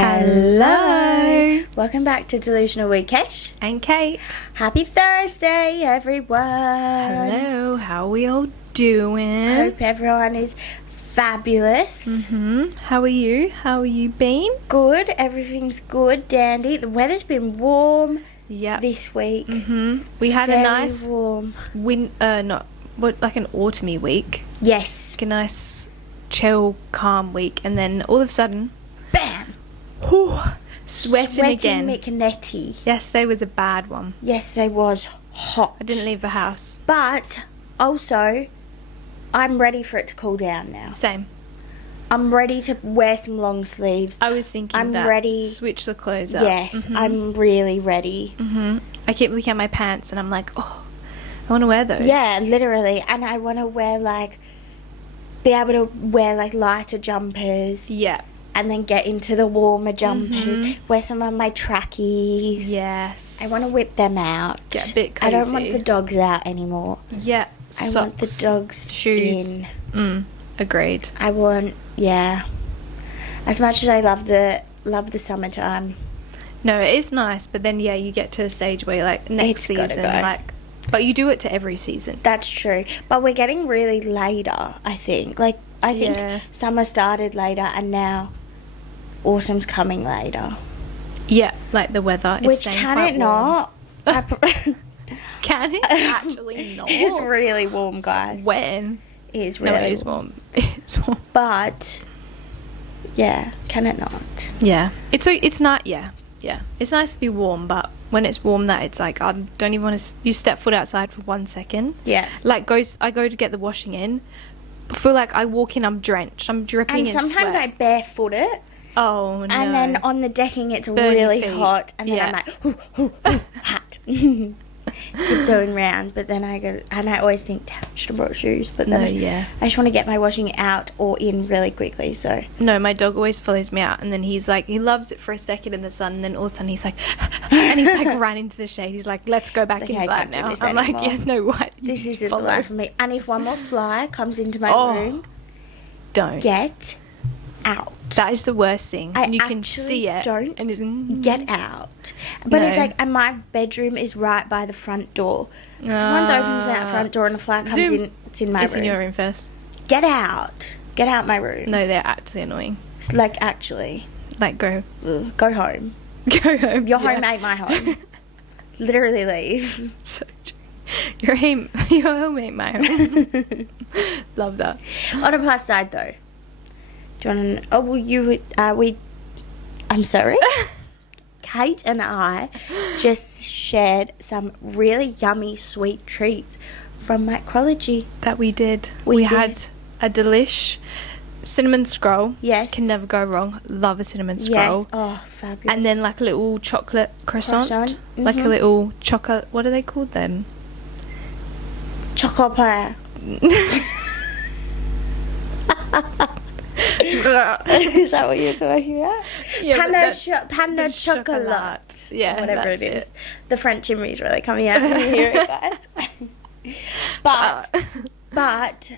Hello. Welcome back to Delusional with Kesh and Kate. Happy Thursday, everyone. Hello. How are we all doing? Hope everyone is fabulous. How are you? How are you been? Good. Everything's good, dandy. The weather's been warm. This week. We had Very a nice warm. like an autumny week. Yes. Like a nice chill, calm week, and then all of a sudden, bam. Sweating again. McNetty. Yesterday was a bad one. Yesterday was hot. I didn't leave the house. But also, I'm ready for it to cool down now. Same. I'm ready to wear some long sleeves. I was thinking I'm that. ready. Switch the clothes up. Yes, I'm really ready. I keep looking at my pants and I'm like, oh, I want to wear those. Yeah, literally. And I want to wear be able to wear lighter jumpers. Yeah. And then get into the warmer jumpers. Wear some of my trackies. Yes. I want to whip them out. Get a bit cozy. I don't want the dogs out anymore. Yeah. I want the dogs shoes. Agreed. I want, as much as I love the summertime. No, it is nice, but then you get to a stage where you're next season, but you do it to every season. That's true, but we're getting really later. I think, I think summer started later, and now autumn's coming later. Yeah, like the weather. Which can it not? Can it actually not? It's really warm, guys. When? It is really it is warm. It's warm. But can it not? Yeah, it's not. Yeah, it's nice to be warm, but when it's warm, that it's I don't even want to. You step foot outside for 1 second. Yeah. I go to get the washing in. I feel like I walk in, I'm drenched, I'm dripping in sweat. And sometimes I barefoot it. Oh no! And then on the decking, it's really hot, and then I'm like, ooh, hot. Tiptoeing round, but then I go, and I always think, damn, I should have brought shoes, but then I just want to get my washing out or in really quickly. So no, my dog always follows me out, and then he's like, he loves it for a second in the sun, and then all of a sudden he's like, and he's like ran into the shade. He's like, let's go back inside now. I'm like, no, what? This isn't the life for me. And if one more fly comes into my room, don't get out. That is the worst thing. I you can see it. Don't and get out. But it's and my bedroom is right by the front door. If someone opens that front door and a fly comes in, it's in my room. It's in your room first. Get out. Get out my room. No, they're actually annoying. It's actually. Go. Go home. Go home. Your home ain't my home. Literally leave. So true. Your home ain't my home. Love that. On a plus side though. Do you want to... I'm sorry. Kate and I just shared some really yummy sweet treats from Micrology. That we did. We had a delish cinnamon scroll. Yes. Can never go wrong. Love a cinnamon scroll. Yes. Oh, fabulous. And then a little chocolate croissant. Like a little chocolate... What are they called then? Chocolate. Is that what you're talking about? Yeah, Panda chocolate. Yeah, whatever it is. The French in me is really coming out when you hear it, guys. but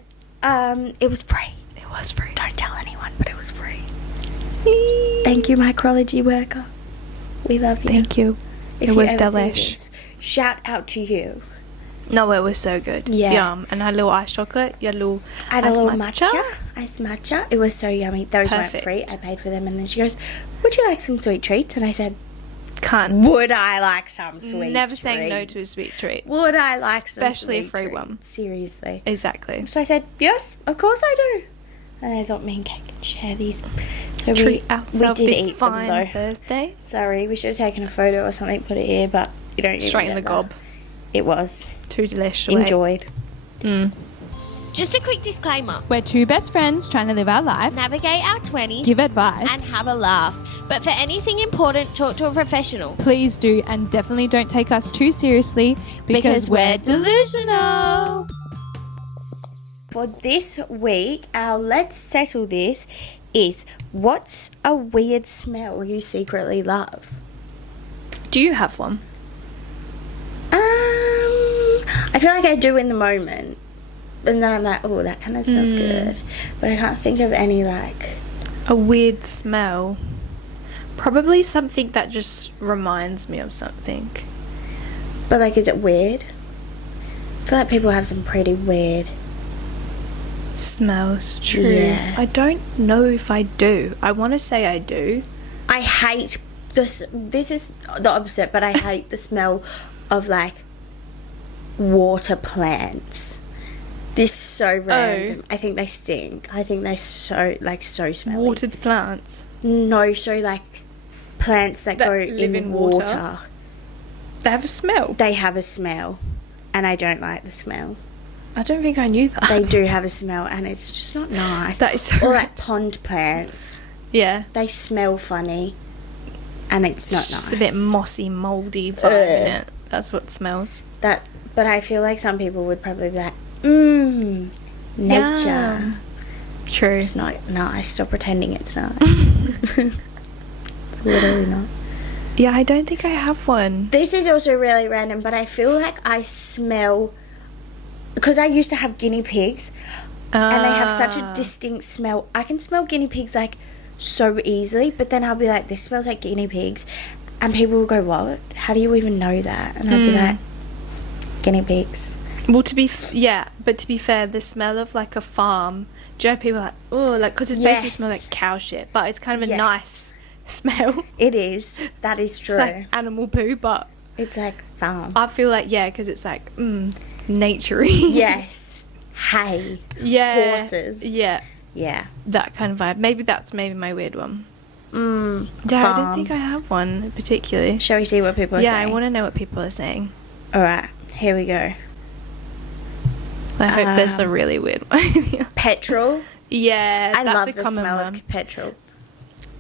it was free. It was free. Don't tell anyone, but it was free. Thank you, Micrology worker. We love you. Thank you. It was delish. Shout out to you. No, it was so good. Yeah. Yum. And I had a little iced chocolate. You had a little matcha. Iced matcha. It was so yummy. Those weren't free. I paid for them. And then she goes, would you like some sweet treats? And I said, can't. Would I like some sweet treats? Never saying no to a sweet treat. Would I like some Especially sweet a free treats? one. Seriously. Exactly. So I said, yes, of course I do. And I thought me and Kate could share these. So treat ourselves this eat fine them, though. Thursday. Sorry, we should have taken a photo or something, put it here, but you don't Straight in the gob. It was. Too delicious. Enjoyed. Just a quick disclaimer. We're two best friends trying to live our life, Navigate our 20s. give advice. And have a laugh. But for anything important, talk to a professional. Please do, and definitely don't take us too seriously because we're delusional. For this week, our Let's Settle This is, what's a weird smell you secretly love? Do you have one? I feel like I do in the moment. And then I'm like, oh, that kind of smells good. But I can't think of any, A weird smell. Probably something that just reminds me of something. But, like, is it weird? I feel like people have some pretty weird smells. True. Yeah. I don't know if I do. I want to say I do. I hate this. This is the opposite, but I hate the smell of, like, water plants. This is so random. I think they stink. I think they're so smelly. Watered plants. No, so, like, plants that go live in water. They have a smell. They have a smell, and I don't like the smell. I don't think I knew that. They do have a smell, and it's just not nice. That is so or, right. like, pond plants. Yeah. They smell funny, and it's not nice. Just a bit mossy, mouldy vibe in it. That's what smells. But I feel like some people would probably be like, nature. Yeah. True. It's not nice. Stop pretending it's nice. It's literally not. Yeah, I don't think I have one. This is also really random, but I feel like I smell, because I used to have guinea pigs, and they have such a distinct smell. I can smell guinea pigs, like, so easily, but then I'll be like, this smells like guinea pigs, and people will go, what? How do you even know that? And I'll be like, guinea pigs. Well, to be fair, the smell of, like, a farm, do you know people are like, oh, like, because it's basically smell like cow shit, but it's kind of a nice smell. It is. That is true. It's like animal poo, but it's like farm. I feel like, because it's like, naturey. Yes. Hay. Yeah. Horses. Yeah. Yeah. That kind of vibe. Maybe that's my weird one. Yeah, farms. I don't think I have one particularly. Shall we see what people are saying? Yeah, I want to know what people are saying. Alright, here we go. I hope there's a really weird one. Petrol. Yeah, I that's love a the common smell one. of petrol.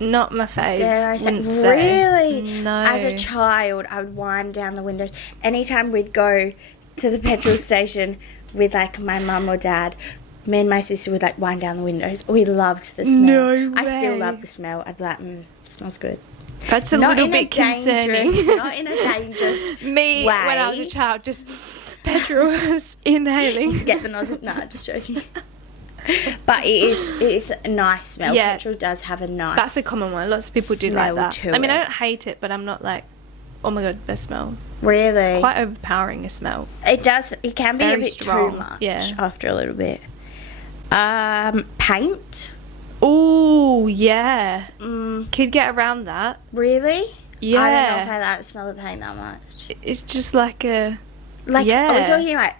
Not my fave. Dare I say? wouldn't say. Really? No. As a child, I would wind down the windows. Anytime we'd go to the petrol station with, like, my mum or dad, me and my sister would, like, wind down the windows. We loved the smell. No I still way. love the smell. I'd be like, smells good. That's a Not little in bit concerning. Not in a dangerous Me, way. when I was a child, just petrol was inhaling. To get the nozzle. No, just joking. But it is a nice smell. Yeah. Petrol does have a nice. That's a common one. Lots of people do like smell that. to I mean, I it. don't hate it, but I'm not like, oh my god, best smell. Really? It's quite overpowering a smell. It does. It can be a very bit strong, too much. yeah. After a little bit. Paint. Oh yeah. Could get around that. Really? Yeah. I don't know if I like the smell of paint that much. It's just like a Like, yeah. are we talking like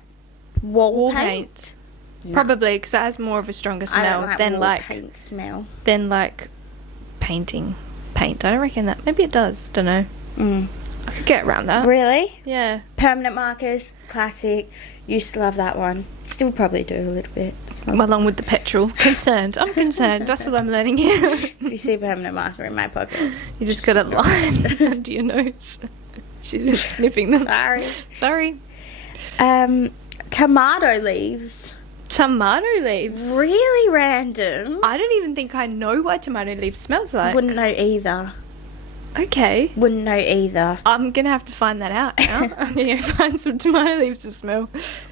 wall paint? paint. No. Probably because it has more of a stronger I smell don't like than wall like paint smell. painting paint. I don't reckon that. Maybe it does. Don't know. I could get around that. Really? Yeah. Permanent markers, classic. Used to love that one. Still probably do a little bit. Smells Along with the petrol. Concerned. I'm concerned. That's what I'm learning here. If you see a permanent marker in my pocket, You just got a line under your nose. She's just sniffing them. sorry. Sorry. Tomato leaves. Tomato leaves. Really random. I don't even think I know what tomato leaf smells like. Wouldn't know either. Okay. Wouldn't know either. I'm going to have to find that out now. I'm going to go find some tomato leaves to smell.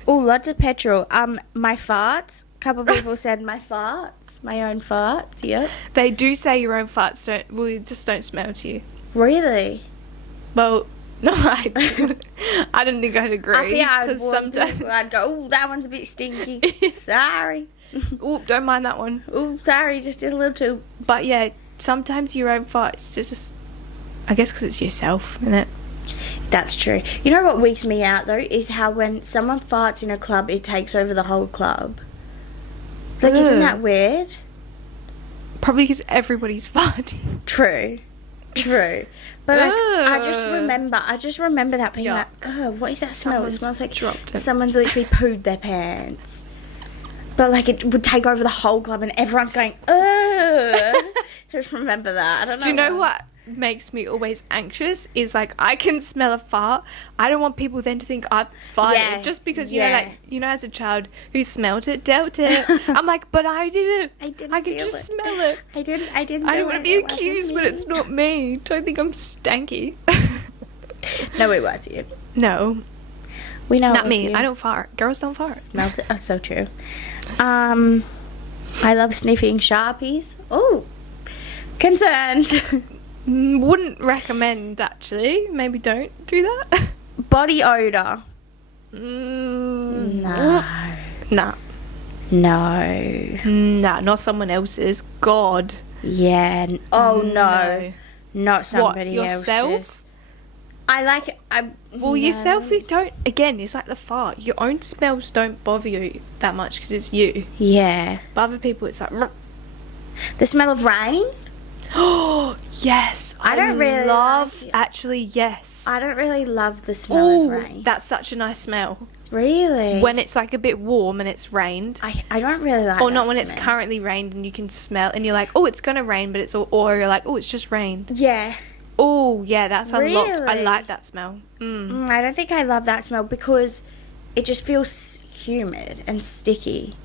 Oh, lots of petrol. My farts. A couple of people said my farts. My own farts, yep. They do say your own farts just don't smell to you. Really? Well, no, I don't think I'd agree. I think I would because warn sometimes. people. I'd go, oh, that one's a bit stinky. Sorry. Oh, don't mind that one. Oh, sorry, just did a little too. But yeah, sometimes your own farts just, I guess because it's yourself, isn't it? That's true. You know what wigs me out, though, is how when someone farts in a club, it takes over the whole club. Like, isn't that weird? Probably because everybody's farting. True. But, like, I just Ugh. remember that being Yuck. like, oh, what is that smell? It Someone's smells like dropped it. someone's literally pooed their pants. But, like, it would take over the whole club and everyone's going, ugh. Just remember that. I don't know. Do you know why. what makes me always anxious is like I can smell a fart. I don't want people then to think I've farted just because you know, like, you know, as a child who smelt it, dealt it. I'm like, but I didn't. I could just smell it. I didn't. I don't want to be accused, but it's not me. Don't think I'm stanky. No, it was you. No, We know. not it was me. you. I don't fart. Girls don't fart. Smelt it. Oh, so true. I love sniffing Sharpies. Oh, concerned. Wouldn't recommend, actually. Maybe don't do that. Body odor. No. Nah. No. Nah, not someone else's. God. Yeah. Oh no. No. Not somebody yourself? else's. I like. Well, yourself, you don't. Again, it's like the fart. Your own smells don't bother you that much because it's you. Yeah. But other people, it's like. The smell of rain. Oh yes, I don't really love. like it. Actually, yes. I don't really love the smell Oh, of rain. that's such a nice smell. Really? When it's like a bit warm and it's rained. I don't really like. Or that not when it's smell. currently rained and you can smell and you're like, oh, it's gonna rain, but it's all, or you're like, oh, it's just rained. Yeah. Oh yeah, that's unlocked. I Really? like that smell. I don't think I love that smell because it just feels humid and sticky.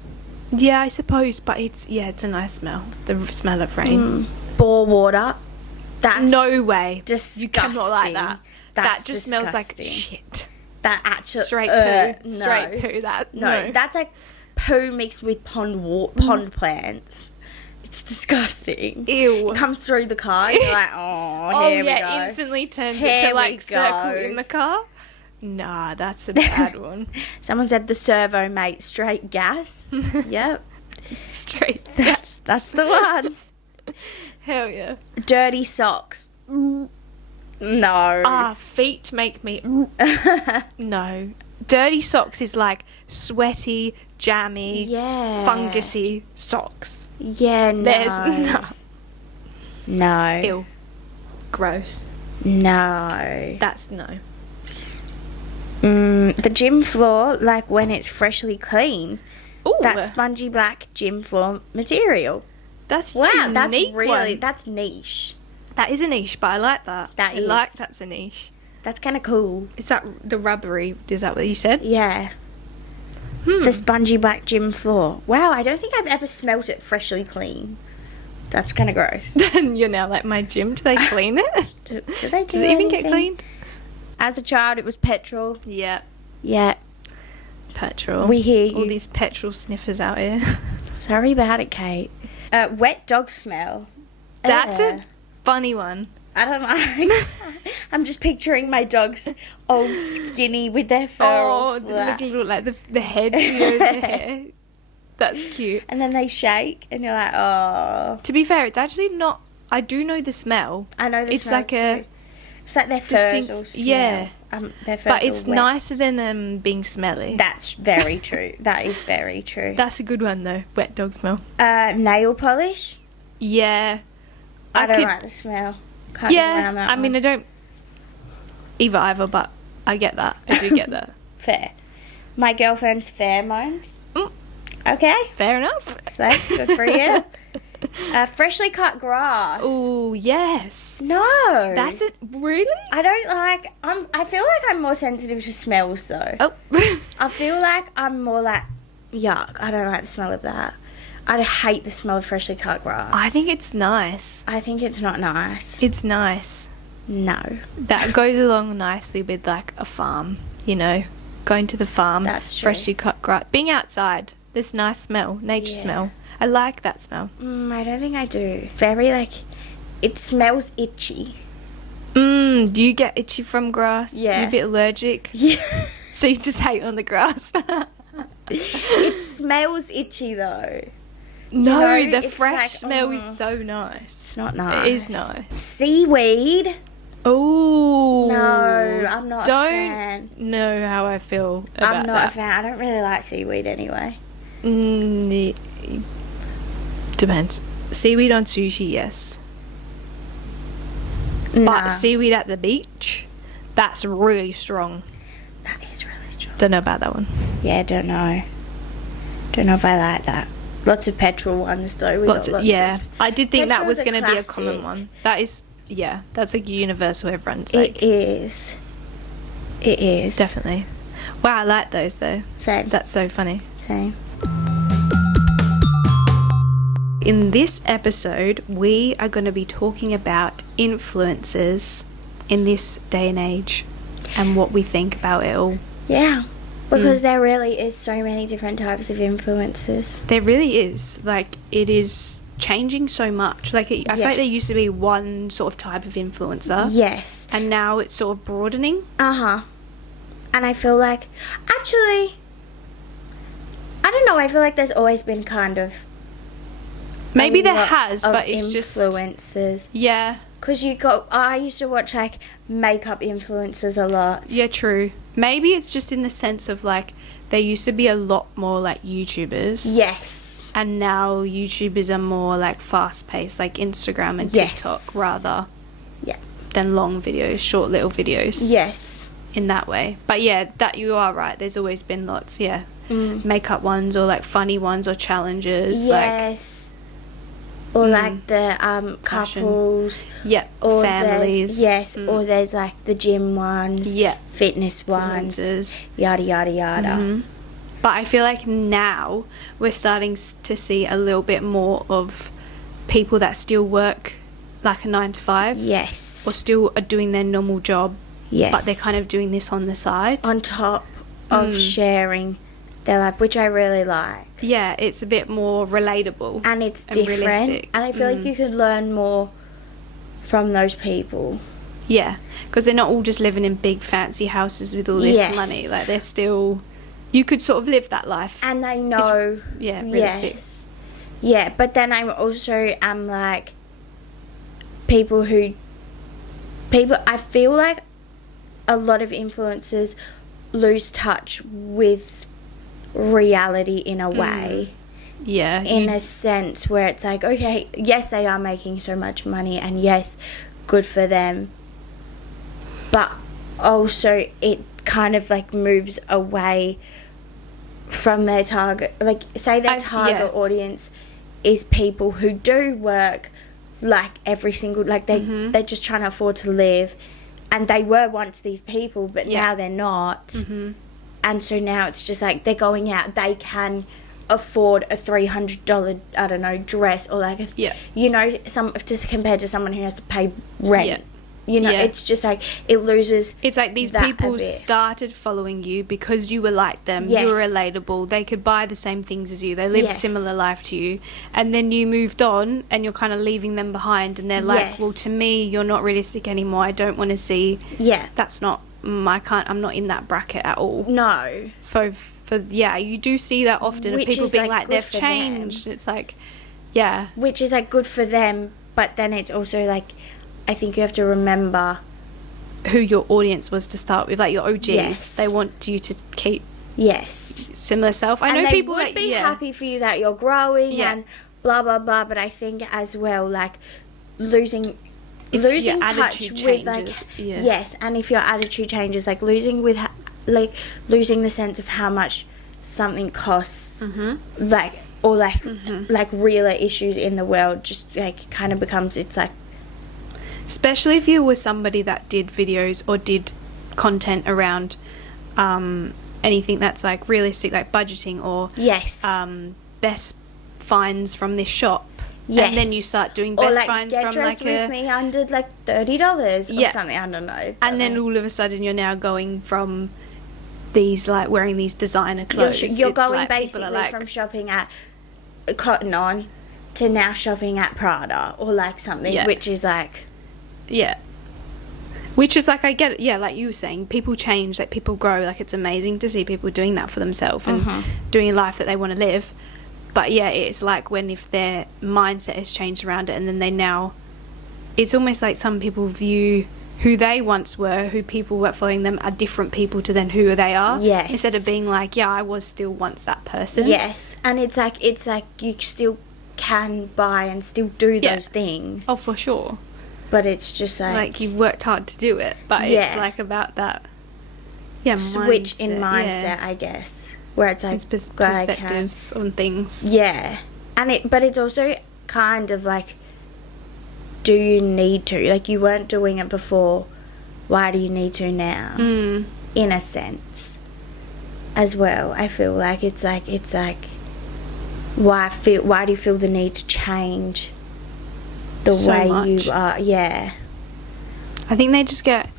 Yeah, I suppose, but it's a nice smell. The smell of rain. Bore water. That's No way. disgusting. You cannot like that. That's that just smells like disgusting. shit. That actually Straight poo. No. Straight poo. That No, that's like poo mixed with pond plants. It's disgusting. Ew. It comes through the car. And you're like, oh, Oh here we yeah, go. instantly turns Here it to we like circle go. in the car. Nah, that's a bad one. Someone said the servo mate straight gas. Yep, Straight. that's the one. Hell yeah. Dirty socks. No. Feet make me. No. Dirty socks is like sweaty, jammy, Yeah. fungusy socks. Yeah, no. There's No. Ew. Gross. No. That's no. The gym floor, like when it's freshly clean, Ooh, that spongy black gym floor material. that's Wow, that's unique really, one. that's niche. That is a niche, but I like that. That I is. like that's a niche. That's kind of cool. Is that the rubbery? Is that what you said? Yeah. The spongy black gym floor. Wow, I don't think I've ever smelt it freshly clean. That's kind of gross. And you're now like, my gym, do they clean it? Do they do Does it even get anything? cleaned? As a child, it was petrol. Yeah. Yeah. Petrol. We hear All you. these petrol sniffers out here. Sorry about it, Kate. Wet dog smell. That's Ugh. a funny one. I don't like. I'm just picturing my dogs all skinny with their fur. Oh, all the flat. little, like the head, you know, the hair. That's cute. And then they shake, and you're like, oh. To be fair, it's actually not. I do know the smell. I know the It's smell like too. a It's like their furs distinct. all smell. Yeah, Their furs but it's all wet. nicer than being smelly. That's very true. That is very true. That's a good one though. Wet dog smell. Nail polish. Yeah. I don't could- like the smell. Can't get Yeah, around that I mean, I one. don't either, but I get that. I do get that. Fair. My girlfriend's pheromones. Mm. Okay, Fair enough. so good for you. Freshly cut grass. Oh yes. No, That's it. Really? I don't like. I feel like I'm more sensitive to smells though. Oh. I feel like I'm more like yuck. I don't like the smell of that. I hate the smell of freshly cut grass. I think it's nice. I think it's not nice. It's nice. No, That goes along nicely with like a farm, you know, going to the farm, That's true. freshly cut grass, being outside. This nice smell, nature Yeah. smell. I like that smell. I don't think I do. Very like, it smells itchy. Do you get itchy from grass? Yeah. You're a bit allergic, Yeah, so you just hate on the grass. it smells itchy though. No, know, the it's fresh like, smell is oh. so nice. It's not nice. It is nice. Seaweed. Oh No, I'm not Don't a fan. know how I feel about I'm not that. a fan. I don't really like seaweed anyway. It depends. Seaweed on sushi, yes. Nah, But seaweed at the beach, that's really strong. that is really strong. Don't know about that one. Yeah, don't know. Don't know if I like that. Lots of petrol ones though. We got lots yeah. of- I did think that Petrol's was a going to be a common classic. one. That is, yeah, that's like universal. Everyone's like, It is. It is. definitely. Wow, I like those though. Same. That's so funny. Same. In this episode, we are going to be talking about influences in this day and age and what we think about it all. Yeah. Because there really is so many different types of influencers. There really is. Like, it is changing so much. Like, I feel like there used to be one sort of type of influencer. Yes. And now it's sort of broadening. Uh-huh. And I feel like, actually, I don't know, I feel like there's always been kind of Maybe a there lot has, of but it's just... influencers. Yeah. Because I used to watch, like, makeup influencers a lot. Yeah, true. Maybe it's just in the sense of, like, there used to be a lot more, like, YouTubers. Yes. And now YouTubers are more, like, fast-paced, like Instagram and TikTok, rather. Yeah. Than long videos, short little videos. Yes. In that way. But, yeah, that you are right. There's always been lots, yeah. Makeup ones or, like, funny ones or challenges. Yes. Or like the couples. Yeah. Or families. Yes. Or there's like the gym ones. Yeah. Fitness ones. Influencers. Yada, yada, yada. But I feel like now we're starting to see a little bit more of people that still work like a 9 to 5. Yes. Or still are doing their normal job. Yes. But they're kind of doing this on the side. On top of sharing their life, which I really like. Yeah, it's a bit more relatable. And it's different. Realistic. And I feel like you could learn more from those people. Yeah, because they're not all just living in big fancy houses with all this money. Like, they're still... You could sort of live that life. And they know... realistic. Yes. Yeah, but then I'm also like... I feel like a lot of influencers lose touch with reality in a way. Yeah. In a sense where it's like, okay, yes, they are making so much money, and yes, good for them. But also it kind of like moves away from their target. Like, say their target audience is people who do work like every single, like they're just trying to afford to live, and they were once these people, but now they're not. And so now it's just like they're going out, they can afford a $300, I don't know, dress, or like you know, just compared to someone who has to pay rent. You know, it's just like it loses. It's like these people started following you because you were like them. You were relatable. They could buy the same things as you. They lived a similar life to you. And then you moved on and you're kind of leaving them behind. And they're like, well, to me, you're not realistic anymore. I don't want to see. Yeah. That's not, I'm not in that bracket at all. No. You do see that often. Which people being like they've changed. It's like, Which is like good for them. But then it's also like, I think you have to remember who your audience was to start with, like your OGs. Yes. They want you to keep similar self. I know people would be happy for you that you're growing and blah blah blah. But I think as well, like losing touch with like and if your attitude changes, like losing the sense of how much something costs, like realer issues in the world, just like kind of becomes, it's like. Especially if you were somebody that did videos or did content around anything that's like realistic, like budgeting or best finds from this shop. Yes. And then you start doing best finds from like with me under like $30 or something, I don't know. And then all of a sudden you're now going from these like wearing these designer clothes. You're going like, basically from shopping at Cotton On to now shopping at Prada or like something, which is like... Yeah. Which is like, I get it, like you were saying, people change, like people grow, like it's amazing to see people doing that for themselves and doing a life that they want to live. But it's like if their mindset has changed around it, and then they now, it's almost like some people view who they once were, who people were following them, are different people to then who they are. Yes. Instead of being like, I was still once that person. Yes. And it's like you still can buy and still do those things. Oh, for sure. But it's just like you've worked hard to do it, but it's like about that switch mindset, in mindset, I guess, where it's like perspectives on things. Yeah. But it's also kind of like, do you need to? Like, you weren't doing it before, why do you need to now? In a sense as well. I feel like it's like why do you feel the need to change the way you are? I think they just get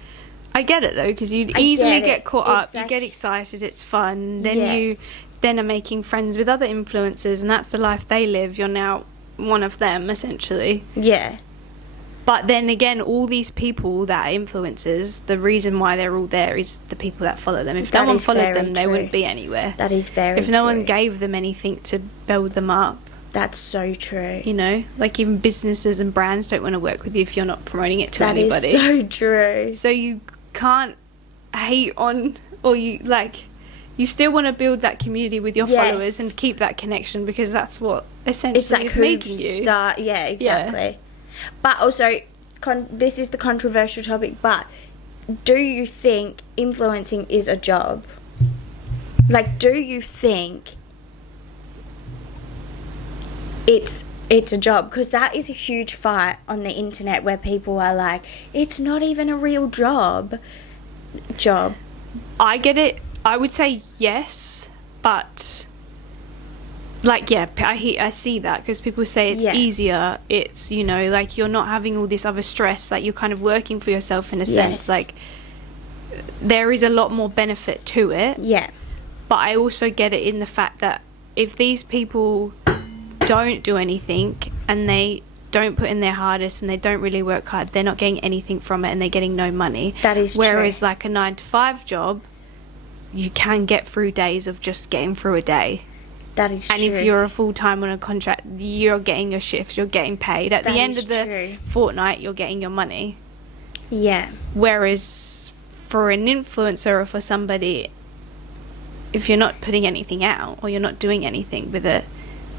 I get it though, because you'd I easily get get it. caught up. Exactly. You get excited. It's fun. Then Yeah. you then are making friends with other influencers, and that's the life they live. You're now one of them, essentially. Yeah. But then again, all these people that are influencers, the reason why they're all there is the people that follow them. If That no one is followed very them, they true. wouldn't be anywhere. That is very If no true. one gave them anything to build them up, That's so true. you know, like even businesses and brands don't want to work with you if you're not promoting it to That is anybody. so true. So you can't hate on, or you still want to build that community with your Yes. followers and keep that connection, because that's what essentially It's like is who making you. yeah, exactly. But also, this is the controversial topic, but do you think influencing is a job? Like, do you think it's a job? Because that is a huge fight on the internet where people are like, it's not even a real job. I get it. I would say yes, but like, yeah, I see that, because people say it's Yeah. easier. It's, you know, like you're not having all this other stress. Like you're kind of working for yourself in a sense. Yes. Like there is a lot more benefit to it. Yeah. But I also get it in the fact that if these people don't do anything and they don't put in their hardest and they don't really work hard, they're not getting anything from it and they're getting no money. That is true. Whereas like a 9-to-5 job, you can get through days of just getting through a day. That is And true. if you're a full-time on a contract, you're getting your shifts, you're getting paid. At That the end is of the true. fortnight, you're getting your money. Yeah. Whereas for an influencer or for somebody, if you're not putting anything out or you're not doing anything with it,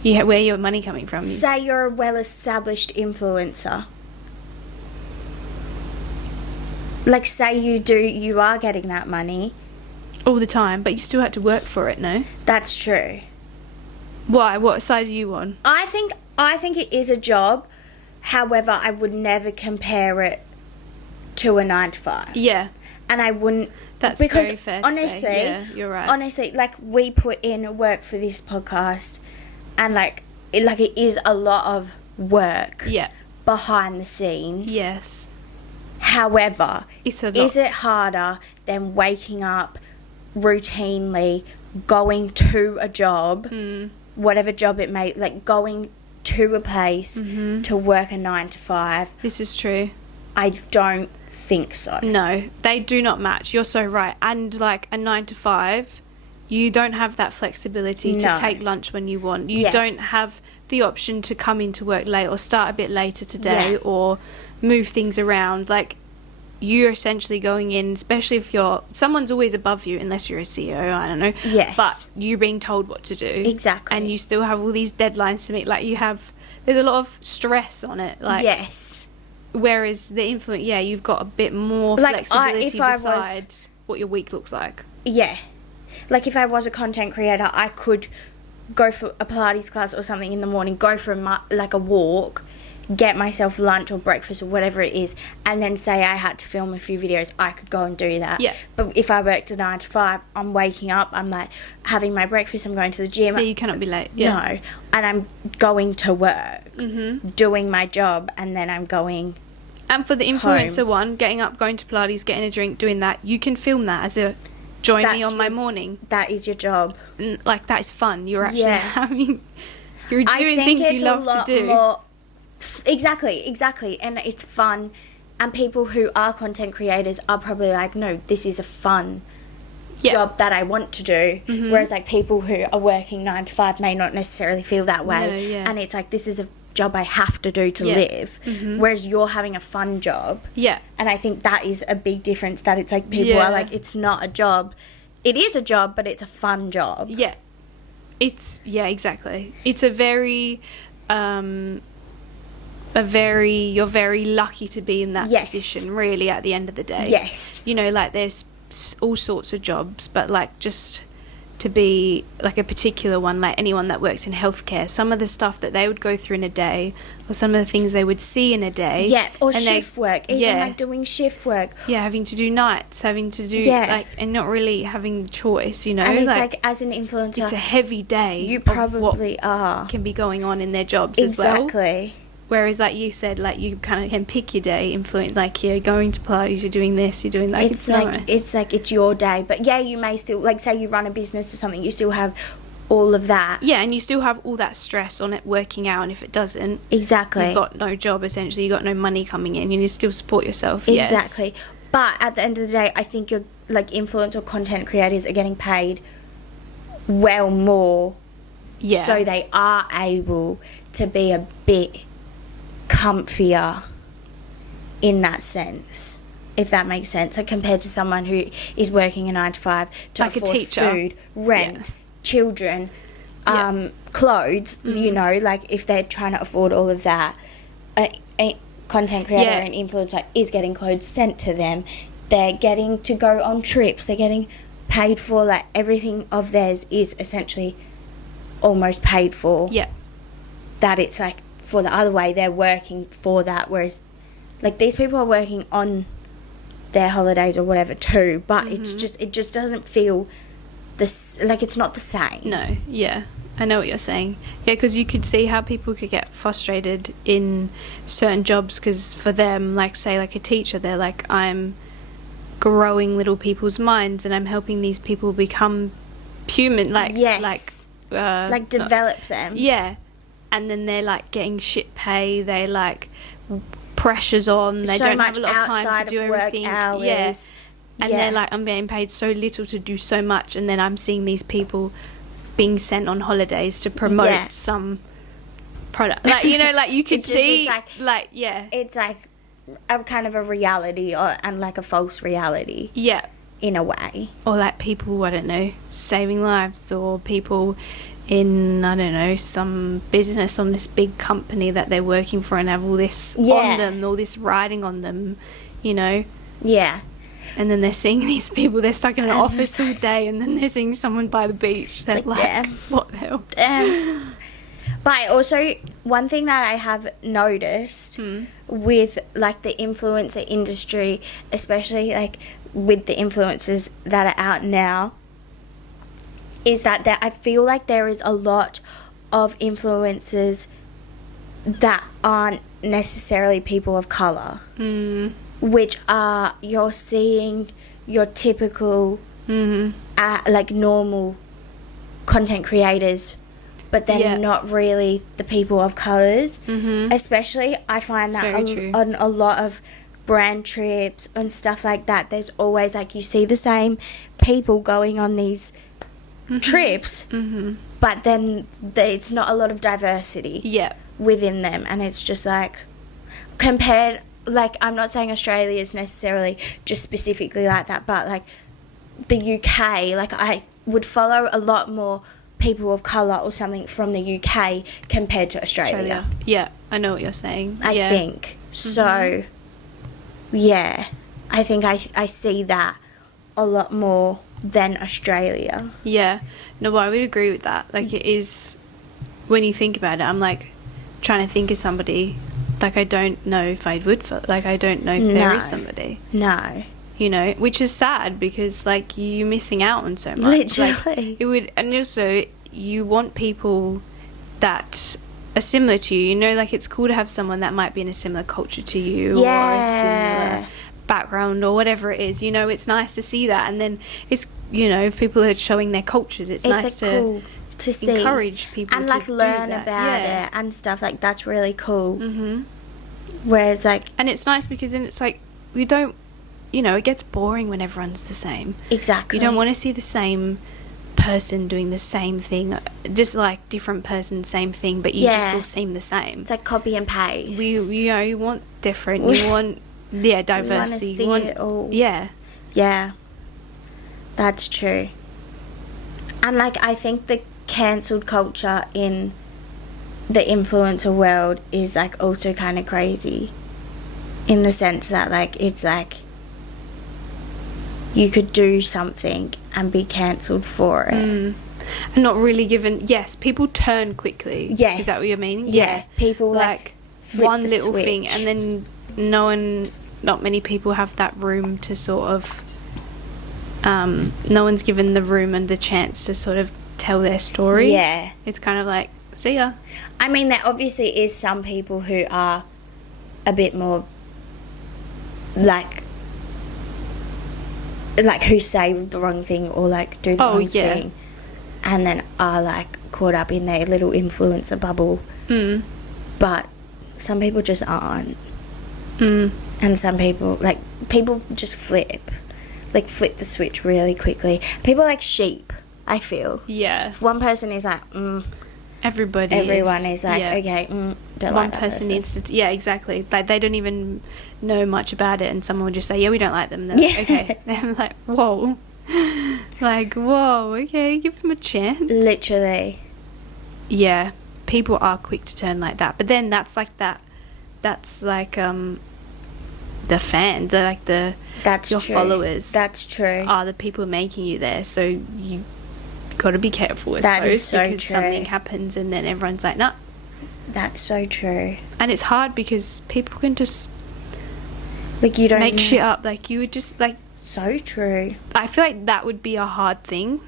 where your money coming from? Say you're a well-established influencer. Like, say you are getting that money. All the time, but you still had to work for it, no? That's true. Why? What side are you on? I think it is a job. However, I would never compare it to a 9-to-5. Yeah, And I wouldn't. that's because very fair to honestly, say. Yeah, you're right. Honestly, like, we put in work for this podcast, and like it is a lot of work Yeah. behind the scenes. Yes. However, It's a lot. is it harder than waking up routinely, going to a job, whatever job it may, like going to a place to work a 9-to-5? This is true. I don't think so. No, they do not match. You're so right. And like a 9-to-5, you don't have that flexibility to No. take lunch when you want. You Yes. don't have the option to come into work late or start a bit later today Yeah. or move things around. Like, you're essentially going in, especially if someone's always above you, unless you're a CEO, I don't know. Yes. But you're being told what to do. Exactly. And you still have all these deadlines to meet. Like, there's a lot of stress on it. Like, Yes. whereas the influence, yeah, you've got a bit more Like, flexibility if to I was- decide what your week looks like. Yeah. Like, if I was a content creator, I could go for a Pilates class or something in the morning, go for a walk, get myself lunch or breakfast or whatever it is, and then say I had to film a few videos, I could go and do that. Yeah. But if I worked a 9-to-5, I'm waking up, I'm like having my breakfast, I'm going to the gym. Yeah, you cannot be late. Yeah. No. And I'm going to work, doing my job, and then I'm going. And for the influencer one, getting up, going to Pilates, getting a drink, doing that, you can film that as a join me That's on my your- morning. That is your job. Like, that is fun. You're actually Yeah. having, you're doing things you love to do. More, exactly, and it's fun. And people who are content creators are probably like, no, this is a fun Yeah. job that I want to do. Whereas like people who are working 9-to-5 may not necessarily feel that way. No, yeah. And it's like, this is a job I have to do to Yeah. live. Whereas you're having a fun job. Yeah. And I think that is a big difference, that it's like people Yeah. are like, it's not a job. It is a job, but it's a fun job. Yeah. Exactly. It's you're very lucky to be in that Yes. position, really, at the end of the day. Yes. You know, like, there's all sorts of jobs, but like, just to be like a particular one, like anyone that works in healthcare, some of the stuff that they would go through in a day, or some of the things they would see in a day. Yeah, or and shift work. Even yeah. like doing shift work. Yeah, having to do nights, having to do, Yeah. like, and not really having the choice, you know? And it's like as an influencer, it's a heavy day. you of what probably are. can be going on in their jobs as well. Exactly. Whereas, like you said, like you kind of can pick your day, influence, like you're going to parties, you're doing this, you're doing that. It's like it's your day, but yeah, you may still, like, say you run a business or something, you still have all of that. Yeah, and you still have all that stress on it working out, and if it doesn't, exactly, you've got no job essentially, you've got no money coming in, you need to still support yourself. Exactly. Yes. But at the end of the day, I think your like influencer or content creators are getting paid well more, so they are able to be a bit comfier in that sense, if that makes sense. So compared to someone who is working a 9 to 5 to like afford a teacher, food, rent, children, clothes, you know, like if they're trying to afford all of that, a content creator and influencer is getting clothes sent to them, they're getting to go on trips, they're getting paid for, like everything of theirs is essentially almost paid for. That it's like for the other way, they're working for that, whereas like these people are working on their holidays or whatever too, but it just doesn't feel this, like it's not the same. No, I know what you're saying. Yeah, because you could see how people could get frustrated in certain jobs, because for them, like say like a teacher, they're like, I'm growing little people's minds and I'm helping these people become human, like develop them. Yeah, and then they're like getting shit pay. They like pressures on. They don't have a lot of time to do everything. Hours. And they're like, I'm getting paid so little to do so much, and then I'm seeing these people being sent on holidays to promote some product. Like, you know, like you could see, it's like a kind of a reality and like a false reality. Yeah. In a way. Or like people, I don't know, saving lives, or people in, I don't know, some business on this big company that they're working for and have all this on them, all this riding on them, you know. Yeah. And then they're seeing these people, they're stuck in an office all day, and then they're seeing someone by the beach. They're like, damn. What the hell? Damn. But also, one thing that I have noticed with, like, the influencer industry, especially, like, with the influencers that are out now, is that I feel like there is a lot of influencers that aren't necessarily people of colour. Which are, you're seeing your typical, like, normal content creators, but they're not really the people of colours. Especially, I find that on a lot of brand trips and stuff like that, there's always, like, you see the same people going on these trips, but then it's not a lot of diversity within them, and it's just, like, compared... Like, I'm not saying Australia is necessarily just specifically like that, but, like, the UK, like, I would follow a lot more people of colour or something from the UK compared to Australia. Yeah, I know what you're saying. I think. So, yeah, I think I see that a lot more than Australia. Yeah. No, but I would agree with that. Like, it is, when you think about it, I'm, like, trying to think of somebody... Like, I don't know if I would, like, I don't know if there is somebody. No. You know, which is sad, because, like, you're missing out on so much. Literally. Like, it would, and also, you want people that are similar to you. You know, like, it's cool to have someone that might be in a similar culture to you, or a similar background, or whatever it is. You know, it's nice to see that. And then it's, you know, if people are showing their cultures, it's nice to see, encourage people and, to like, learn about it and stuff. Like, that's really cool. Whereas, like, and it's nice because then it's like, we don't, you know, it gets boring when everyone's the same. Exactly. You don't want to see the same person doing the same thing, just like different person, same thing, but you just all seem the same. It's like copy and paste. You know, you want different. You want diversity. You want to see it all. Yeah, that's true. And, like, I think the cancelled culture in the influencer world is, like, also kind of crazy, in the sense that, like, it's like you could do something and be cancelled for it. And not really given... Yes, people turn quickly. Yes. Is that what you're meaning? Yeah. People, like one little thing, and then not many people have that room to sort of... no one's given the room and the chance to sort of tell their story. Yeah. It's kind of like see ya. I mean, there obviously is some people who are a bit more like who say the wrong thing or like do the wrong thing, and then are like caught up in their little influencer bubble. But some people just aren't. And some people just flip the switch really quickly. People like sheep, I feel. Yeah. If one person is like, everyone is like, okay, don't one like that person needs to, yeah, exactly. Like, they don't even know much about it, and someone would just say, yeah, we don't like them. They're like, okay. And I'm like, whoa. Like, whoa, okay, give them a chance. Literally. Yeah, people are quick to turn like that. But then that's like the fans, they're like your true. followers. That's true. Are the people making you there, so you got to be careful, I That suppose, is so because true. something happens and then everyone's like, nah. That's so true. And it's hard because people can just Like, you don't make know. shit up. Like, you would just, like, So true. I feel like that would be a hard thing,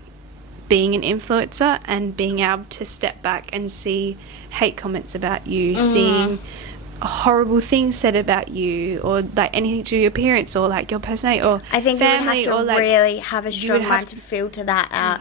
being an influencer and being able to step back and see hate comments about you, seeing horrible things said about you, or like anything to your appearance or like your personality or I think family, you would have to or like really have a strong have mind to- to filter that out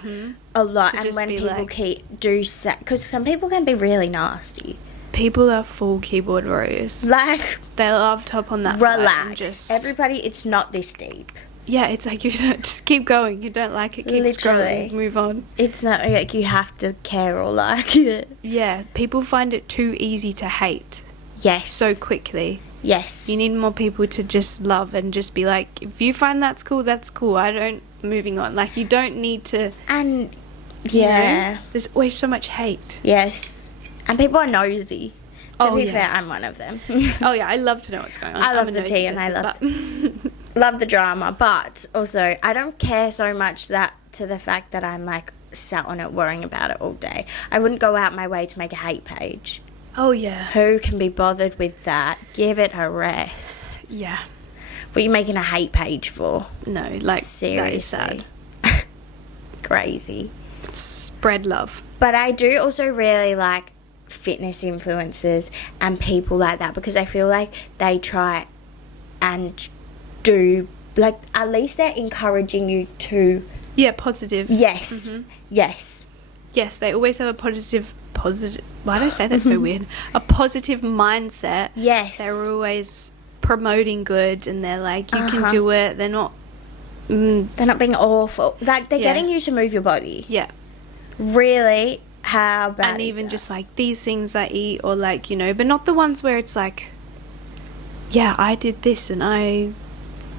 a lot. To And just when be people like- do say, because some people can be really nasty. people are full keyboard warriors. Like, They love to hop on that side and relax. just Everybody, it's not this deep. yeah, it's like you don't, just keep going. You don't like it, keep Literally. scrolling, move on. It's not like you have to care or like it. Yeah, people find it too easy to hate Yes. so quickly. yes. You need more people to just love and just be like, if you find that's cool, that's cool. I don't, moving on. Like, you don't need to, And, you yeah. know, there's always so much hate. Yes. And people are nosy. To Oh, be yeah. fair, I'm one of them. Oh yeah, I love to know what's going on. I love I'm a the nosy tea and I person, but- Love the drama, but also I don't care so much that to the fact that I'm like sat on it worrying about it all day. I wouldn't go out my way to make a hate page. Oh yeah. Who can be bothered with that? Give it a rest. Yeah. What are you making a hate page for? No, like, Seriously. that is sad. Crazy. Spread love. But I do also really like fitness influencers and people like that, because I feel like they try and do, like, at least they're encouraging you to, Yeah, positive. yes, yes. Yes, they always have a positive, why did I say that so weird? A positive mindset. Yes. They're always promoting good, and they're like, you can do it. They're not, They're not being awful. Like, they're Yeah. getting you to move your body. yeah. Really? How bad And is even that? just like these things I eat, or like, you know, but not the ones where it's like, yeah, I did this and I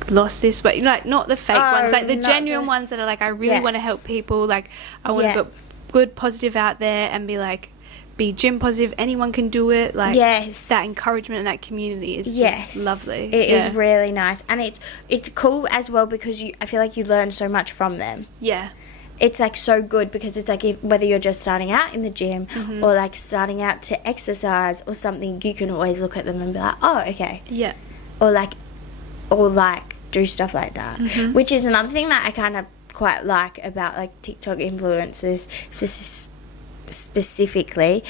lost this, but like, not the fake ones, like the not genuine the- ones that are like, I really Yeah. want to help people, like I want to Yeah. put good positive out there and be like, be gym positive, anyone can do it, like Yes. that encouragement and that community is Yes. lovely. It is Yeah. really nice. And it's cool as well, because I feel like you learn so much from them. Yeah. It's like so good, because it's like whether you're just starting out in the gym or like starting out to exercise or something, you can always look at them and be like, oh, okay. Yeah. Or like do stuff like that, which is another thing that I kind of quite like about like TikTok influencers specifically,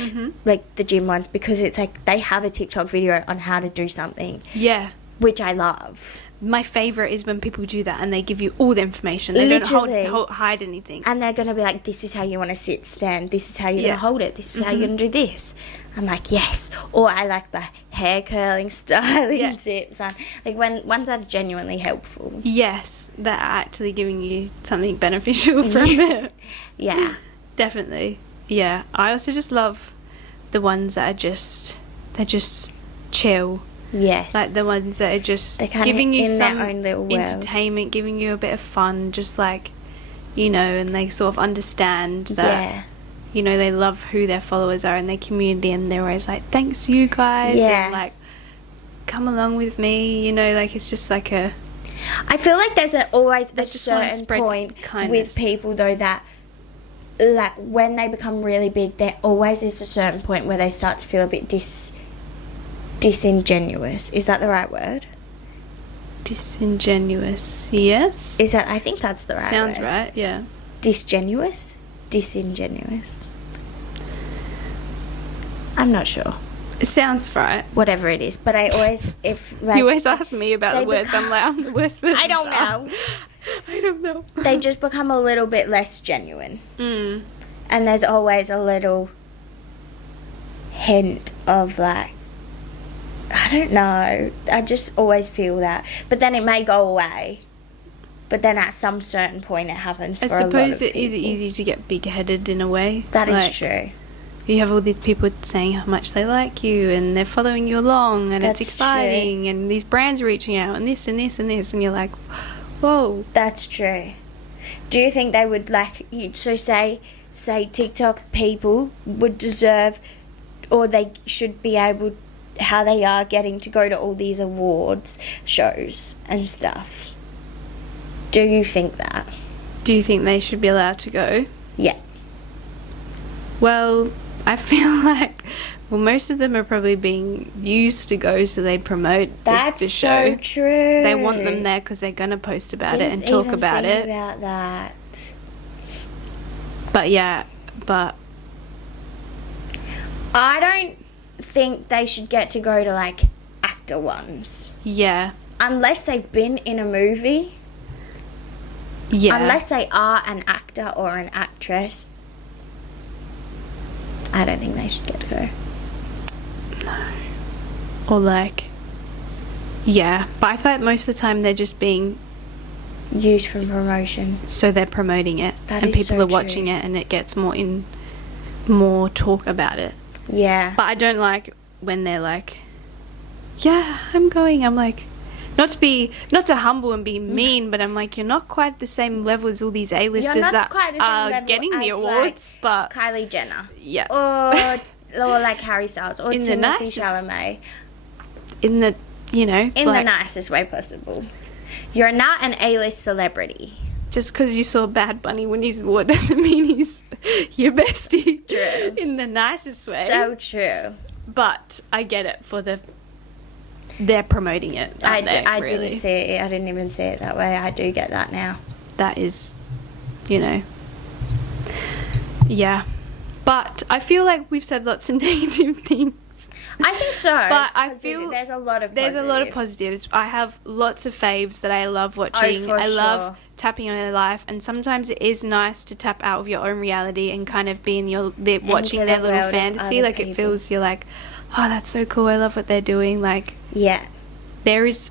like the gym ones, because it's like they have a TikTok video on how to do something, Yeah. which I love. My favorite is when people do that and they give you all the information. They Literally. don't hide anything. And they're going to be like, this is how you want to sit, stand, this is how you're Yeah. going to hold it, this is how you're going to do this. I'm like, yes. Or I like the hair curling, styling Yeah. tips. And like ones that are genuinely helpful. Yes, that are actually giving you something beneficial from it. Yeah. Definitely. Yeah. I also just love the ones that are they're just chill. Yes. Like the ones that are just They're kinda giving you in some their own little world. entertainment, giving you a bit of fun, just like, you know, and they sort of understand that, Yeah. you know, they love who their followers are and their community, and they're always like, thanks you guys, Yeah. and like, come along with me, you know, like it's just like a, I feel like there's always They a just wanna certain spread point kindness. with people though that, like, when they become really big, there always is a certain point where they start to feel a bit disingenuous. Is that the right word? disingenuous. Yes. Is that? I think that's the right Sounds word. right, yeah. Disgenuous? Disingenuous. I'm not sure. It sounds right. Whatever it is. But I always, if like... You always ask me about they the words. I'm like, I'm the worst person I don't to know. ask. I don't know. They just become a little bit less genuine. Mm. And there's always a little hint of like, I don't know. I just always feel that. But then it may go away. But then at some certain point it happens I for a lot of suppose it people. is easy to get big-headed in a way. That is Like, true. You have all these people saying how much they like you and they're following you along and That's it's exciting and these brands are reaching out and this and this and this and you're like, whoa. That's true. Do you think they would like you? So say TikTok people would deserve, or they should be able, how they are getting to go to all these awards shows and stuff. Do you think that? Do you think they should be allowed to go? Yeah. Well, I feel like, well, most of them are probably being used to go so they promote That's the show. so true. They want them there because they're going to post about it and Didn't talk even about think it. about that. But yeah, but I don't think they should get to go to like actor ones yeah. unless they've been in a movie. Yeah. Unless they are an actor or an actress, I don't think they should get to go. Or like, yeah. But I feel like most of the time they're just being, Used for promotion. so they're promoting it. That and is people so are watching true. it and it gets more talk about it. Yeah. But I don't like when they're like, yeah, I'm going. I'm like, not to humble and be mean, but I'm like, you're not quite the same level as all these A-listers You're not that quite the same are level getting the as, awards, but Kylie Jenner. yeah. Or like Harry Styles. Or In the Timothy nicest- Chalamet. In the, you know, In the like, nicest way possible. You're not an A-list celebrity. just because you saw Bad Bunny win his award doesn't mean he's your bestie. True. In the nicest way. So true. But I get it for they're promoting it. I really? didn't see it. I didn't even see it that way. I do get that now. That is, you know, yeah. But I feel like we've said lots of negative things. I think so. But I 'cause feel there's a lot of There's a lot of positives. positives. I have lots of faves that I love watching. for I love sure. tapping on their life, and sometimes it is nice to tap out of your own reality and kind of be in watching Into their the little world of fantasy. other Like it people. feels, you're like, oh, that's so cool. I love what they're doing. Like Yeah. there is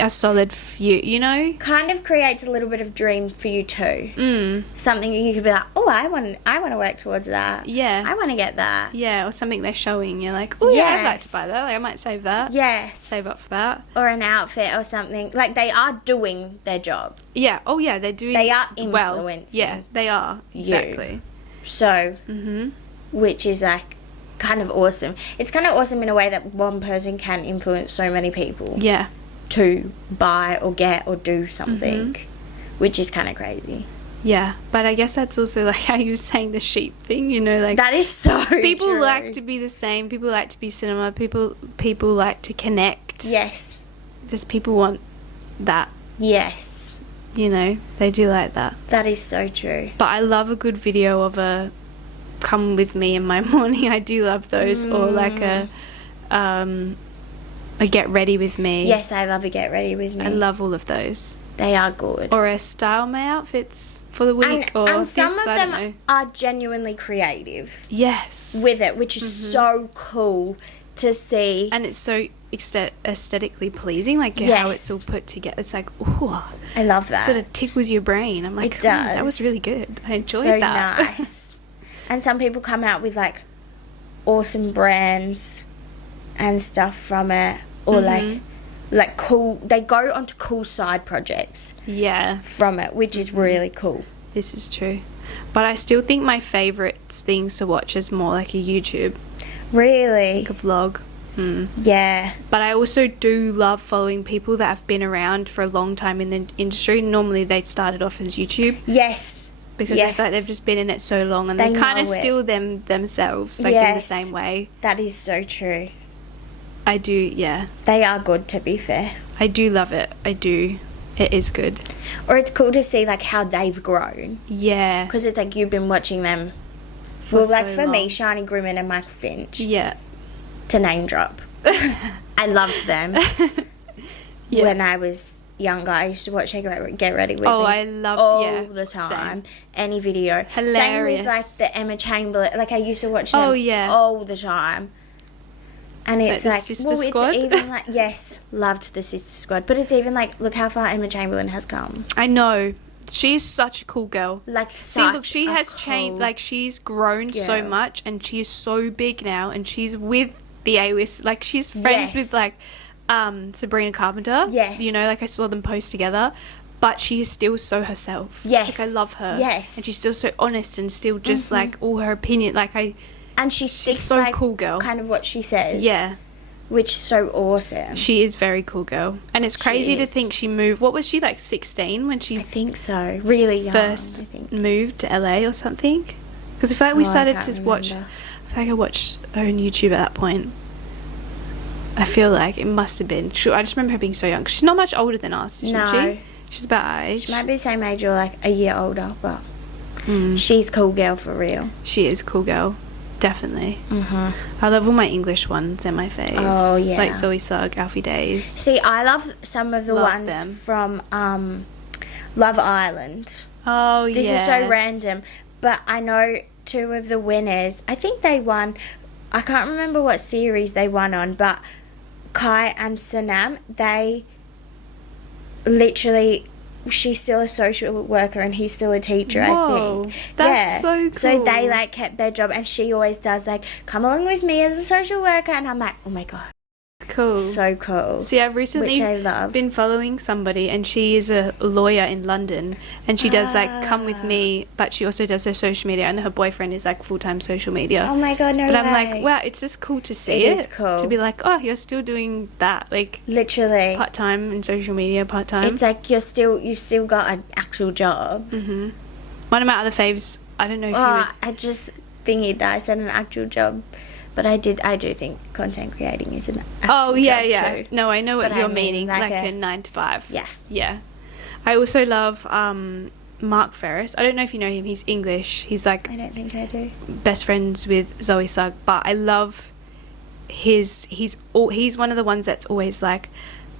a solid few, you know. Kind of creates a little bit of dream for you too. Mm. Something you could be like, oh, I want to work towards that. Yeah. I want to get that. Yeah, or something they're showing. You're like, oh yeah, I'd like to Yes. buy that. Like, I might save that. Yes. Save up for that. Or an outfit or something. Like they are doing their job. Yeah. Oh yeah, they're doing. They are well. influencing Yeah, they are. you. Exactly. So, Mhm. which is like kind of awesome. It's kind of awesome in a way that one person can influence so many people Yeah. to buy or get or do something, Mm-hmm. which is kind of crazy. Yeah, but I guess that's also like how you were saying the sheep thing, you know, like That is so people true. like to be the same, people like to be cinema, people like to connect. Yes. There's people want that, Yes. you know, they do like that. That is so true. But I love a good video of a come with me in my morning. I do love those, or like a get ready with me. Yes, I love a get ready with me. I love all of those. They are good. Or a style my outfits for the week, or and this, some of I don't know. them are genuinely creative Yes. with it, which is so cool to see. And it's so aesthetically pleasing, like how Yes. it's all put together. It's like, ooh, I love that. sort of tickles your brain. I'm like, It that was does. really good. I enjoyed so that. nice. And some people come out with like awesome brands and stuff from it, or like cool. They go onto cool side projects Yeah, from it, which is really cool. this is true. But I still think my favourite things to watch is more like a YouTube, Really, like a vlog. yeah. But I also do love following people that have been around for a long time in the industry. Normally they started off as YouTube, Yes. because I feel like they've just been in it so long, and They they kind of know it. steal themselves, like in the Yes. same way. That is so true. I do, yeah. They are good, to be fair. I do love it. I do. It is good. Or it's cool to see like how they've grown, Yeah. because it's like you've been watching them for Well, like so for me, long. Shani Grimman and Michael Finch, Yeah. to name drop. I loved them. Yeah. When I was younger, I used to watch Get Ready With Me Oh, I love all the time. Same. Any video. Same Hilarious. with like the Emma Chamberlain. Like I used to watch them Oh, yeah. all the time. And it's the like, Sister well, Squad? it's even like, yes, loved the Sister Squad. But it's even like, look how far Emma Chamberlain has come. I know. She is such a cool girl. Like, See, look, she has changed. cool Like, she's grown so girl. much, and she is so big now, and she's with the A-list. Like, she's friends Yes. with, like, Sabrina Carpenter. Yes. You know, like, I saw them post together. But she is still so herself. Yes. Like, I love her. Yes. And she's still so honest and still just, like, all her opinion. Like, And she sticks so by cool girl. kind of what she says. yeah. Which is so awesome. She is very cool girl. And it's crazy to is. think she moved. What was she, like, 16 when she I think so. Really young, first I think. moved to LA or something? Because I feel like we Oh, I started can't to watch. remember. I feel like I watched her on YouTube at that point. I feel like it must have been. I just remember her being so young. 'Cause she's not much older than us, isn't No. she? She's about our age. She might be the same age or like a year older, but Mm. she's cool girl for real. She is a cool girl. Definitely. Mm-hmm. I love all my English ones. They're my fave. Oh, yeah. Like Zoe Sugg, Alfie Days. See, I love some of the Love ones them. from Love Island. Oh, This yeah. is so random, but I know two of the winners. I think they won. I can't remember what series they won on, but Kai and Sanam, they literally. She's still a social worker and he's still a teacher, Whoa, I think. that's so So they cool. like kept their job, and she always does like, come along with me as a social worker, and I'm like, oh my god, Cool. so cool. See, I've recently Which I love. been following somebody, and she is a lawyer in London, and she does like come with me, but she also does her social media, and her boyfriend is like full-time social media. Oh my god, no but way. I'm like, wow, it's just cool to see It it. is cool. To be like, oh, you're still doing that, like Literally. part-time in social media, part-time. It's like you've still got an actual job. Mm-hmm. One of my other faves, I don't know if you Oh, would... I just thingy that I said an actual job, but I do think content creating is an actual Oh, yeah, job yeah. too. No, I know what But I you're mean, meaning, like like a- a 9 to 5. Yeah. Yeah. I also love Mark Ferris. I don't know if you know him. He's English. He's like I don't think I do. best friends with Zoe Sugg, but I love he's one of the ones that's always like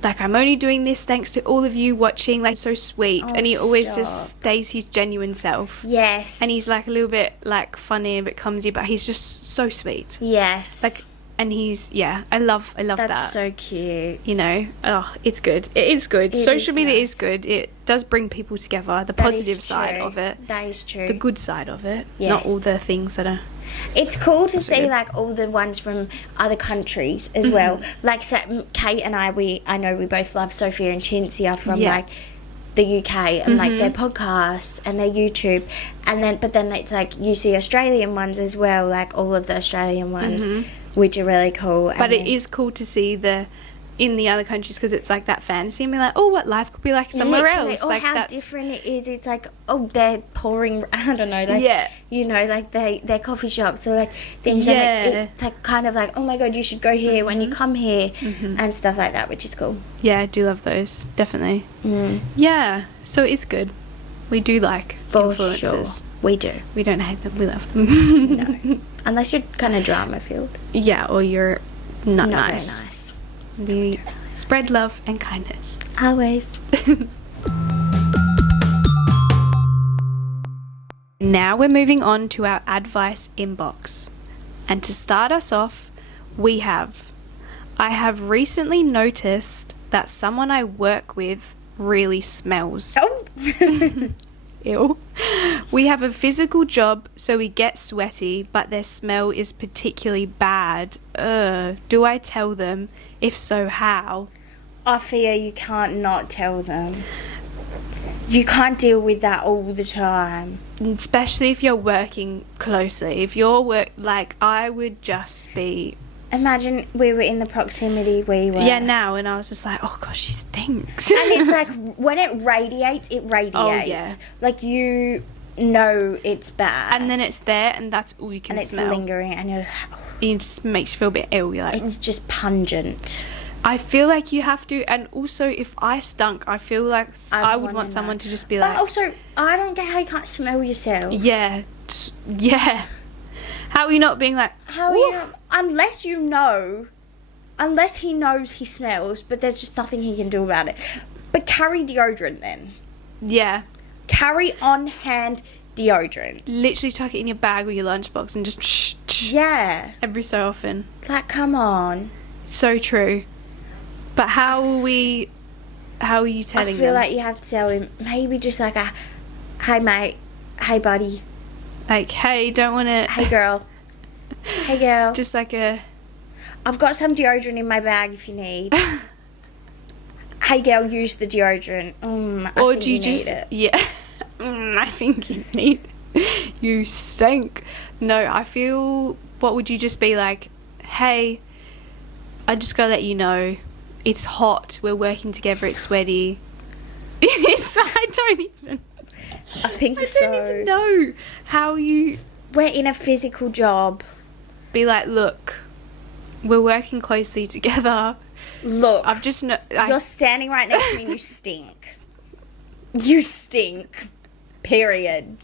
I'm only doing this thanks to all of you watching, like so sweet. Oh, And he always stop. just stays his genuine self. Yes. And he's like a little bit like funny, a bit clumsy, but he's just so sweet. Yes. Like, and he's, yeah, I love that's that. so cute. You know, oh, it's good. It is good. It Social is media nice. is good. It does bring people together. The That is positive side true. of it, That is true. the good side of it, Yes. not all the things that are. It's cool to see good. like all the ones from other countries Mm-hmm. as well. Like so, Kate and I know we both love Sophia and Cinzia from Yeah. like the UK and like their Mm-hmm. podcast and their YouTube, and then but then it's like you see Australian ones as well, like all of the Australian ones, which are really cool. Mm-hmm. But and it is cool to see in the other countries because it's like that fantasy and be like, oh, what life could be like somewhere literally, else. or Like how that's different it is. It's like, oh, they're pouring. I don't know. Like, Yeah. You know, like they're coffee shops or like things. Yeah. And it's like kind of like, oh my god, you should go here when you come here and stuff like that, which is cool. yeah, I do love those definitely. Mm. Yeah, so it's good. We do like For influencers. sure, we do. We don't hate them. We love them. No, unless you're kind of drama filled. Yeah, or you're not Not nice. very nice. We spread love and kindness. Always. Now we're moving on to our advice inbox. And to start us off, I have recently noticed that someone I work with really smells. Oh. Ew. We have a physical job, so we get sweaty, but their smell is particularly bad. Do I tell them? If so, how? I fear you can't not tell them. You can't deal with that all the time. Especially if you're working closely. If you're I would just be... Imagine we were in the proximity we were. Yeah, now, and I was just like, oh gosh, she stinks. And it's like when it radiates, it radiates. Oh, yeah. Like you know it's bad. And then it's there, and that's all you can and it's smell. lingering, and It just makes you feel a bit ill. You're like, it's just pungent. I feel like you have to, and also if I stunk, I feel like I would wanna want someone know. to just be But like, also, I don't get how you can't smell yourself. yeah, yeah. How are you not being like, How are you? Unless you know, unless he knows he smells, but there's just nothing he can do about it. But carry deodorant then. yeah. Carry on hand deodorant. Literally tuck it in your bag or your lunchbox and just Yeah. every so often. Like, come on. So true. But how are you telling I feel them? like you have to tell him, maybe just like a, hey mate, hey buddy, Like, hey, don't want to... hey girl, hey girl. Just like a... I've got some deodorant in my bag if you need. Hey girl, use the deodorant. I Or think do you need just... it. Yeah. I think you need... You stink. No, I feel... What would you just be like? Hey, I just gotta let you know, it's hot. We're working together. It's sweaty. I don't even know how you... We're in a physical job. Be like, look, we're working closely together. Look, I've just... you're standing right next to me and you stink. You stink. Period.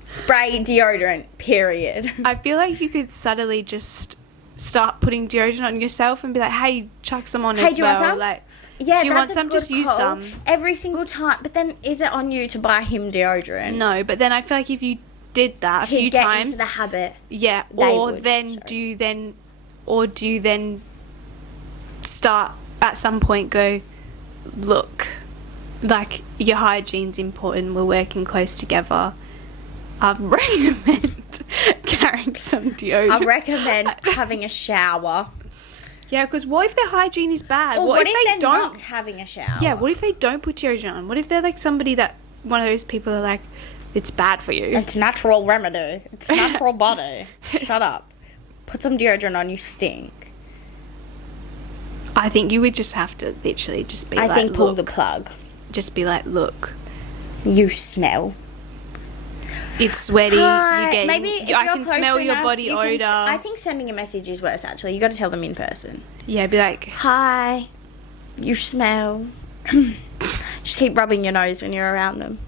Spray deodorant. Period. I feel like you could subtly just start putting deodorant on yourself and be like, hey, chuck some on Hey, as do you want well. some? Like, Yeah, do you want that's a some? good Just use call. some. Every single time. But then, is it on you to buy him deodorant? No, but then I feel like if you did that a He'd few get times, into the habit. yeah, They or would, then sorry. do you then start at some point go, look, like your hygiene's important. We're working close together. I recommend carrying some deodorant. I recommend having a shower. Yeah, because what if their hygiene is bad? Or what if they're they don't? not having a shower? Yeah, what if they don't put deodorant on? What if they're like somebody that one of those people are like, it's bad for you? It's natural remedy. It's natural body. Shut up. Put some deodorant on, you stink. I think you would just have to literally just be I like, think pull look, the plug. just be like, look, You smell. it's sweaty. Hi. You're getting, Maybe if I you're can close smell your enough, body you can odor. I think sending a message is worse, actually. You got to tell them in person. Yeah, be like, Hi. You smell. Just keep rubbing your nose when you're around them.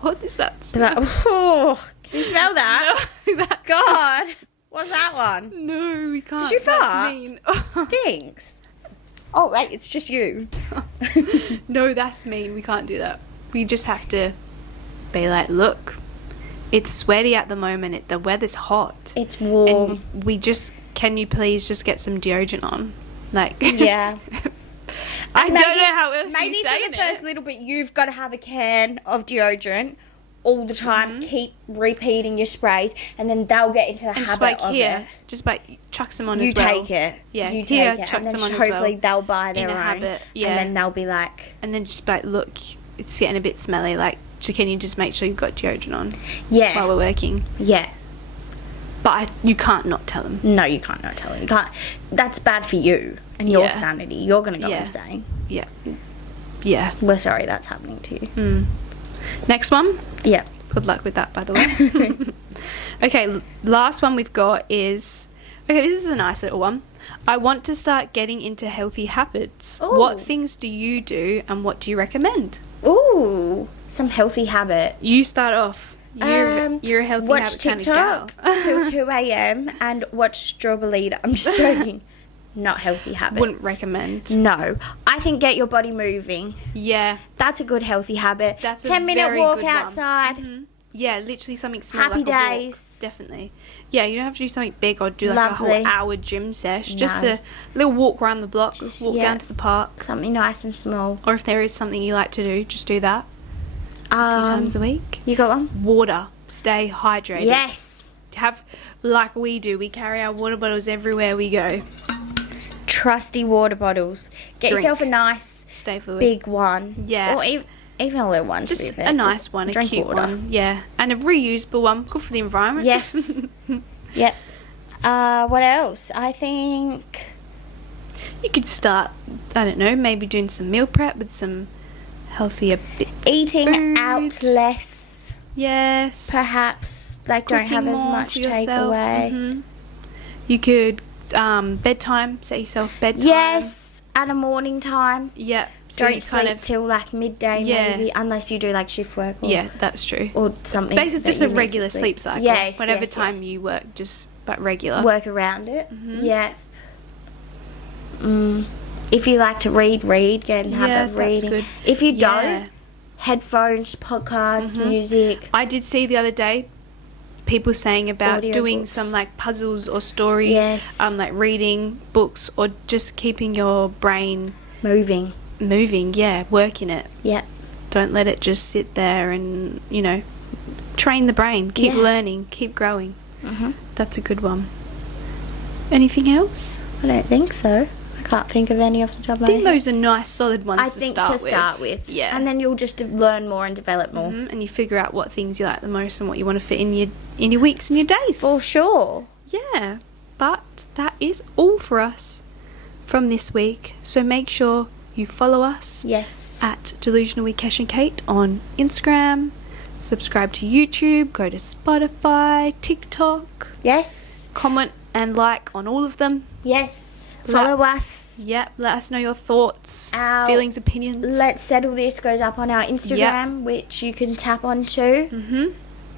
what is that? Be like, oh, can you smell that? No, that's God. What's that one? No, we can't. Did you That's fart? mean. Stinks. Oh, wait, it's just you. No, that's mean. We can't do that. We just have to be like, look, it's sweaty at the moment. The weather's hot. It's warm. And we just, can you please just get some deodorant on? Like, Yeah. I Maybe- don't know how else Maybe you for say the first little bit, you've got to have a can of deodorant all the time. Keep repeating your sprays, and then they'll get into the And just habit like of here, it. just like chuck some on You as well. take it. Yeah, you take here, it, chuck and then some on as hopefully well. they'll buy their In a own. habit, yeah. And then they'll be like, And then just be like, look, it's getting a bit smelly. Like, so can you just make sure you've got deodorant on while yeah, we're working? yeah. But you can't not tell them. No, you can't not tell them. You can't. That's bad for you and your Yeah. sanity. You're gonna go Yeah. insane. Yeah. Yeah. We're sorry that's happening to you. Next one. Yeah. Good luck with that, by the way. Okay, last one we've got is... Okay, this is a nice little one. I want to start getting into healthy habits. Ooh. What things do you do and what do you recommend? Ooh, some healthy habit. You start off. You're a healthy watch habit kind of TikTok gal. till 2 a.m. and watch Strawberry. I'm just joking. Not healthy habits. Wouldn't recommend. No. I think get your body moving. Yeah. That's a good healthy habit. That's a 10-minute very walk good one. outside. Yeah, literally something small Happy like a walk. days. Definitely. Yeah, you don't have to do something big or do like Lovely. a whole hour gym sesh. Just No. a little walk around the block, Just, walk yeah. down to the park. Something nice and small. Or if there is something you like to do, just do that a few times a week. You got one? Water. Stay hydrated. Yes. Have, like we do, we carry our water bottles everywhere we go. Trusty water bottles. Get Drink. yourself a nice Stay fluid. big one. Yeah. Or even a little one. To Just be fair. a nice Just one, a drink cute water. one. Yeah. And a reusable one. Good for the environment. Yes. Yep. What else? I think You could start, I don't know, maybe doing some meal prep with some healthier bits. eating Food. out less. Yes. Perhaps like don't have Cooking as more much for yourself. takeaway. You could bedtime, set yourself bedtime. Yes. at a morning time. Yeah. So Don't sleep till like midday maybe, unless you do like shift work. Or, that's true. Or something. Basically, just a regular sleep cycle. Yes. Whatever time you work, but regular. Work around it. Mm-hmm. Yeah. If you like to read, get in the habit of reading. Good. If you don't, headphones, podcasts, music. I did see the other day people saying about doing some like puzzles or stories. Yes. Like reading books or just keeping your brain moving. Working it. Yeah. Don't let it just sit there and, train the brain. Keep learning, keep growing. That's a good one. Anything else? I don't think so. I can't think of any off the top of my head. I think those are nice, solid ones to start with. Yeah. And then you'll just learn more and develop more. And you figure out what things you like the most and what you want to fit in your weeks and your days. For sure. Yeah. But that is all for us from this week. So make sure you follow us. Yes. At Delusional with Kesh and Kate on Instagram. Subscribe to YouTube. Go to Spotify, TikTok. Yes. Comment and like on all of them. Yes. Follow us. Yep. Let us know your thoughts, feelings, opinions. Let's Settle This goes up on our Instagram, which you can tap onto.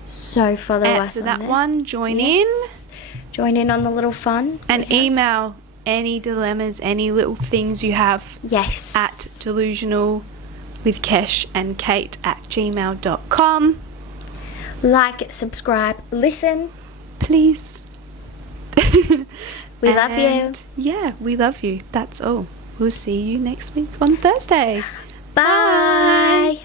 So follow us Answer on that there. one. Join in. Join in on the little fun. And email any dilemmas, any little things you have. Yes. At delusionalwithkeshandkate@gmail.com. Like, subscribe, listen. Please. We love you. Yeah, we love you. That's all. We'll see you next week on Thursday. Bye.